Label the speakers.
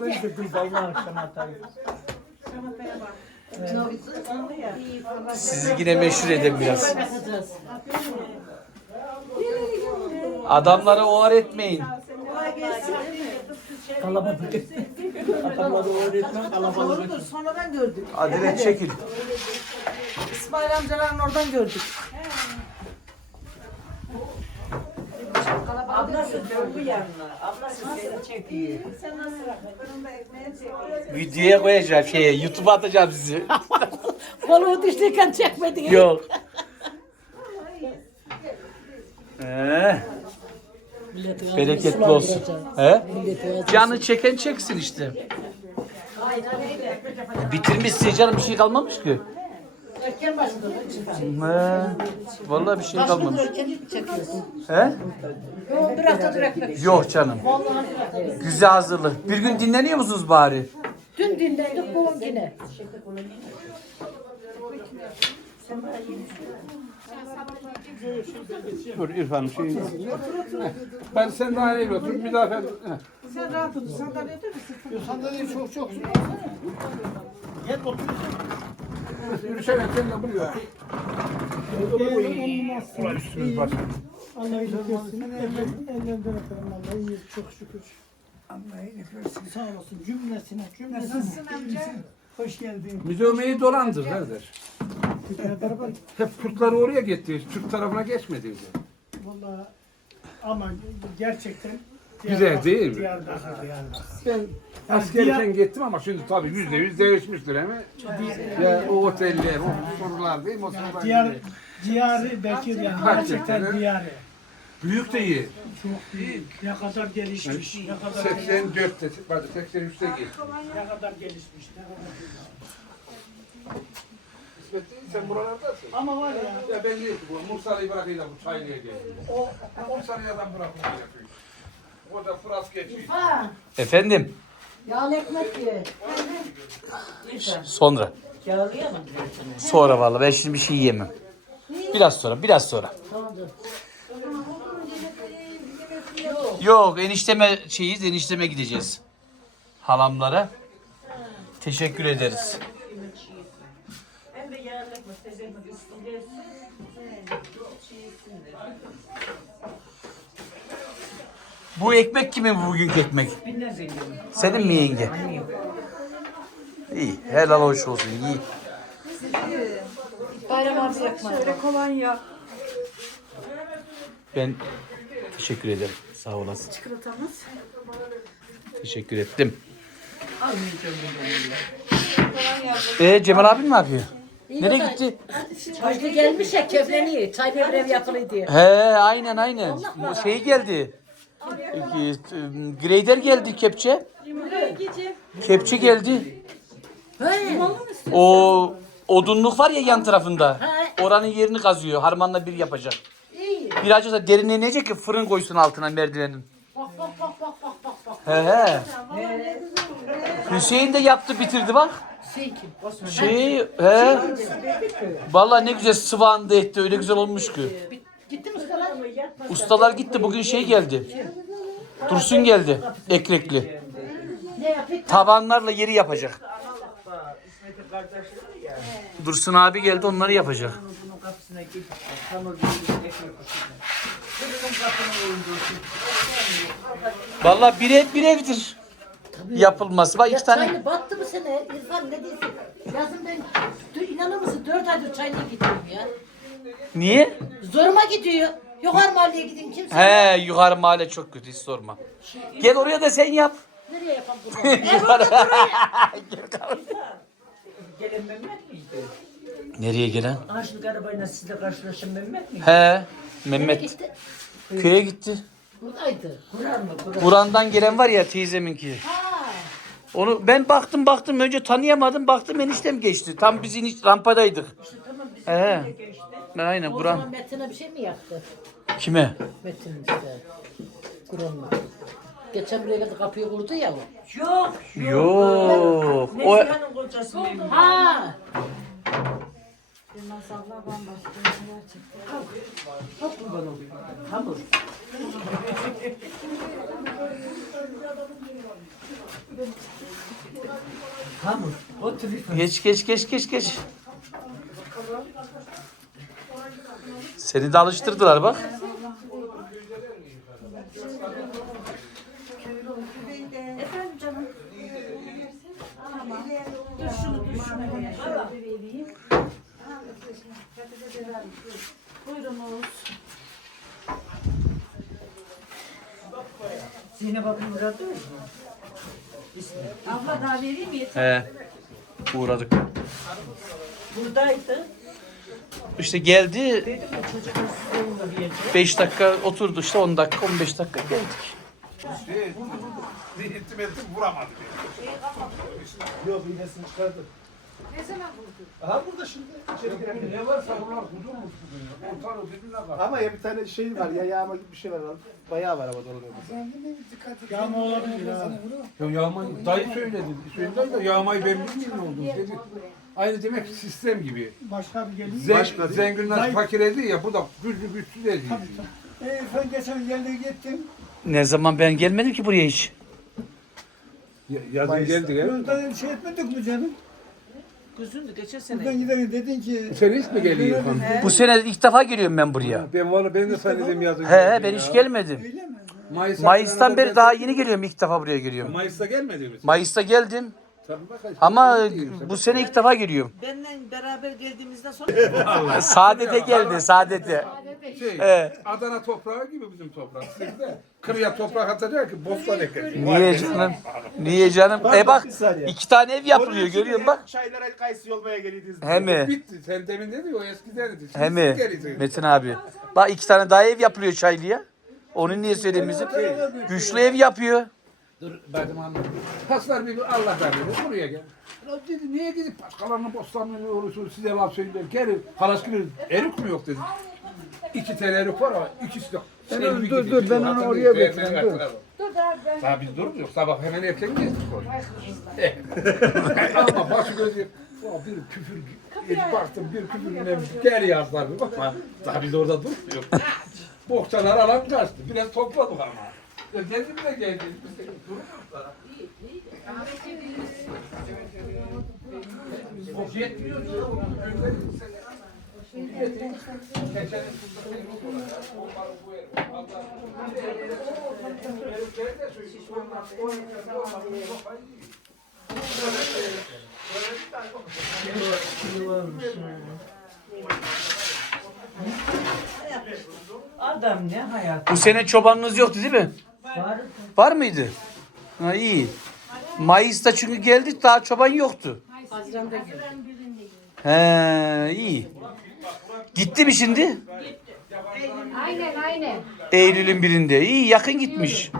Speaker 1: Böyle dur vallahi şamatayı.
Speaker 2: Sizi yine meşhur edin biraz. Adamları oğar etmeyin.
Speaker 1: Kalabalık. Adamları öğretmen kalabalık.
Speaker 3: Dur sonradan gördük.
Speaker 2: Adile çekil.
Speaker 3: İsmail amcaların oradan gördük.
Speaker 1: Ablası döndü yanına. Ablası seni çekiyor.
Speaker 2: Videoya koyacağım şeye, YouTube'a atacağım sizi.
Speaker 3: Kolumu düştüyken çekmedi.
Speaker 2: Yok. Ee, bereketli olsun. He? Canı çeken çeksin işte. Bitirmişsin canım bir şey kalmamış ki.
Speaker 3: Erken başladı.
Speaker 2: He. Vallahi bir şey kalmamış.
Speaker 3: Erken çekiyorsun.
Speaker 2: He?
Speaker 3: Yok bir haftadır ekmek.
Speaker 2: Yok canım. Güzel hazırlık. Bir gün dinleniyor musunuz bari?
Speaker 3: Dün dinlendik bugün yine.
Speaker 4: Dur İrfan şey. Ben sen daha iyi otur. Müdafaa.
Speaker 3: Sen rahat otur. Sandalyede misin?
Speaker 4: Sandalye çok çok. Gel otur. Yürüsene sen de buraya. Ulan üstümüz baş.
Speaker 5: Allah iyilik versin. Ellerin- Ellerinden öperim Allah. İyiyiz çok şükür.
Speaker 1: Allah iyilik versin.
Speaker 5: Sağ olasın cümlesine. Cümlesine.
Speaker 1: Nasılsın amca?
Speaker 5: Hoş geldin.
Speaker 4: Müdömeyi dolandır
Speaker 5: beraber
Speaker 4: Hep Kürtler oraya gitti. Türk tarafına geçmedi.
Speaker 5: valla ama gerçekten
Speaker 4: Güzel değil mi?
Speaker 5: Diyarbakır, Diyarbakır.
Speaker 4: Ben askerken gittim ama şimdi tabii yüzde yüz değişmiştir ama. Ya o oteller, o sorular değil mi? O sorular
Speaker 5: Diyar,
Speaker 4: değil.
Speaker 5: diyarı Bekir yani
Speaker 4: Hakikaten.
Speaker 5: gerçekten diyarı.
Speaker 4: Büyük de iyi.
Speaker 5: Çok büyük. Ne kadar gelişmiş. Ne kadar
Speaker 4: 84'te, pardon 83'te gitti.
Speaker 5: ne kadar gelişmiş. Ne kadar gelişmiş.
Speaker 4: İsmet değil, sen buralardasın.
Speaker 5: Ama var ya
Speaker 4: Ya ben değil bu. Mursa'yı bırakayım da bu çaylıya geldim. O, Mursa'yı adam bırakmıyor da Fırat geçiyor.
Speaker 2: Efendim?
Speaker 3: Yağlı ekmek ye.
Speaker 2: Sonra.
Speaker 1: Yağlıya mı diyorsun?
Speaker 2: Sonra vallahi ben şimdi bir şey yiyemem. Biraz sonra, biraz sonra. Yok enişteme şeyiz, enişteme gideceğiz. Halamlara. Teşekkür ederiz.
Speaker 1: Ben de yağlı ekmek.
Speaker 2: Bu ekmek kimin bu bugünkü ekmek? Senin mi yenge? İyi, helal hoş olsun, iyi.
Speaker 3: Bayram abi yakma.
Speaker 2: Ben teşekkür ederim. Sağ olasın. Çikolatamız. Teşekkür ettim. Ee Cemal abin ne yapıyor? Nereye gitti?
Speaker 3: Çaylı gelmiş ya kevleniyor. Çay devrev yapılıyor diye.
Speaker 2: He aynen aynen. Bu Şey geldi. Grader geldi kepçe. Kepçe geldi. O odunluk var ya yan tarafında. Oranın yerini kazıyor. Harmanla bir yapacak. Birazcık da derine inecek ki fırın koysun altına merdivenin. He he. Hüseyin de yaptı bitirdi bak. Şey he. Vallahi ne güzel sıvandı etti öyle güzel olmuş ki.
Speaker 3: Ustalar?
Speaker 2: Gitti bugün şey geldi. Dursun geldi ekrekli. Tavanlarla yeri yapacak. Dursun abi geldi onları yapacak.
Speaker 1: Hamur bir.
Speaker 2: Vallahi bire birebir yapılması. Bak iki tane.
Speaker 3: battı mı sene? İrfan ne diyorsun? Yazın ben inanır mısın dört aydır çaylıya gidiyorum ya.
Speaker 2: Niye?
Speaker 3: Zoruma gidiyor. Yukarı mahalleye gideyim kimse.
Speaker 2: He yukarı mahalle çok kötü hiç sorma. Gel oraya da sen yap.
Speaker 3: Nereye yapalım bunu?
Speaker 2: yukarı.
Speaker 1: Gelen Mehmet miydi?
Speaker 2: Nereye gelen?
Speaker 1: Ağaçlık arabayla sizle karşılaşan Mehmet miydi?
Speaker 2: He Mehmet
Speaker 3: Gitti.
Speaker 2: köye gitti.
Speaker 3: Buradaydı.
Speaker 1: Kurar mı? Kurar.
Speaker 2: Burandan gelen var ya teyzeminki.
Speaker 3: Ha.
Speaker 2: Onu ben baktım baktım önce tanıyamadım baktım eniştem geçti. Tam biz iniş rampadaydık.
Speaker 1: Tamam biz
Speaker 2: He.
Speaker 1: geçti.
Speaker 2: Aynen
Speaker 3: O
Speaker 2: buran.
Speaker 3: zaman Metin'e bir şey mi yaptı?
Speaker 2: Kime?
Speaker 3: Metin işte. Kur'an'la. Geçen buraya geldi kapıyı kurdu ya o.
Speaker 1: Yok.
Speaker 2: Yok. O
Speaker 1: Neslihan'ın kocası Mehmet.
Speaker 3: Ha.
Speaker 1: Hamur. Hamur. Otur lütfen.
Speaker 2: Geç geç geç geç geç. Seni de alıştırdılar bak.
Speaker 3: Efendim canım. Dur şunu dur şunu. Vereyim. Buyurunuz.
Speaker 1: Zeynep abim uğradı mı?
Speaker 3: Abla daha vereyim mi? Yeter.
Speaker 2: He. Uğradık.
Speaker 1: Buradaydı.
Speaker 2: İşte geldi
Speaker 1: Dedim ya çocuklar size onu verdi.
Speaker 2: 5 dakika oturdu işte 10 dakika 15 dakika geldik.
Speaker 4: Şey, ettim ettim vuramadı.
Speaker 6: Yok iğnesini çıkardım. Ne zaman buldun? Aha burada şimdi. İçeri girelim.
Speaker 4: Ne varsa bunlar kudur mu tutuyor? Ortalığı birbirine var.
Speaker 6: Ama ya bir tane şey var ya yağma gibi bir şey var. Bayağı var ama doğru.
Speaker 5: Yağma olabilir ha.
Speaker 4: Ya yağmayı dayı söyledi. Söyledi de yağmayı ben bilmiyorum ne olduğunu dedi. Aynı demek ki sistem gibi.
Speaker 5: Başka bir geliyor.
Speaker 4: Zen,
Speaker 6: Başka değil.
Speaker 4: zengin nasıl
Speaker 5: Zayıf.
Speaker 4: fakir ediyor ya bu da güçlü güçsüz ediyor.
Speaker 5: Ee, sen geçen geldi gittin.
Speaker 2: Ne zaman ben gelmedim ki buraya hiç.
Speaker 4: Ya- Yazın geldik ya.
Speaker 5: Buradan şey etmedik mi canım?
Speaker 1: Kuzundu geçen sene.
Speaker 5: Buradan gidelim dedin ki.
Speaker 4: Sen hiç mi geliyorsun?
Speaker 2: Bu sene ilk defa geliyorum ben buraya.
Speaker 4: Ben var ben de sanırım yazın.
Speaker 2: He
Speaker 4: geldim
Speaker 2: ben
Speaker 4: ya.
Speaker 2: hiç gelmedim.
Speaker 5: Öyle mi?
Speaker 4: Mayıs'a
Speaker 2: Mayıs'tan beri daha yeni geliyorum ilk defa buraya geliyorum.
Speaker 4: Mayıs'ta gelmediniz.
Speaker 2: Mayıs'ta geldim
Speaker 4: Tabii
Speaker 2: ama bu sene ilk defa geliyorum.
Speaker 1: Benle beraber geldiğimizden sonra
Speaker 2: Saadet'e geldi Saadet'e.
Speaker 4: Şey,
Speaker 2: He.
Speaker 4: Adana toprağı gibi bizim toprak. Sizde kırıya toprak atacak ki bostan ekesin.
Speaker 2: Niye canım? Niye canım? E bak iki tane ev yapılıyor görüyor musun bak.
Speaker 6: Çaylara kayısı yolmaya geliydiniz.
Speaker 2: He mi?
Speaker 4: Bitti. Sen demin dedi o eskiden dedi. Şimdi
Speaker 2: He mi? Metin abi. Bak iki tane daha ev yapılıyor Çaylı'ya. Onu niye söylemiyorsun? Güçlü ev yapıyor.
Speaker 4: Dur benim anladım. Paslar bir Allah verdi. Buraya gel. Ya dedi niye gidip başkalarının bostanını olursun size laf söyler. Gel halas gibi erik mi yok dedi. İki tane erik var ama ikisi de.
Speaker 5: Ben
Speaker 4: şey
Speaker 5: onu- dur, dur, ben onu oraya götüreyim, dur.
Speaker 4: bir- Daha biz durmuyoruz. Sabah hemen erken gezdik oraya. Ama başı gözü. Ya bir küfür bir baktım bir küfürüne gel yazlar bir bak. Daha biz orada durmuyoruz. Bohçalar alan kaçtı. Biraz topladık ama. Ya geldim de geldim. O yetmiyor
Speaker 1: adam ne hayat
Speaker 2: Bu sene çobanınız yoktu değil mi?
Speaker 1: Var.
Speaker 2: Var mıydı? Ha iyi. Mayıs'ta çünkü geldik daha çoban yoktu. He iyi. Gitti mi şimdi?
Speaker 7: Aynen aynen.
Speaker 2: Eylül'ün birinde. İyi yakın gitmiş.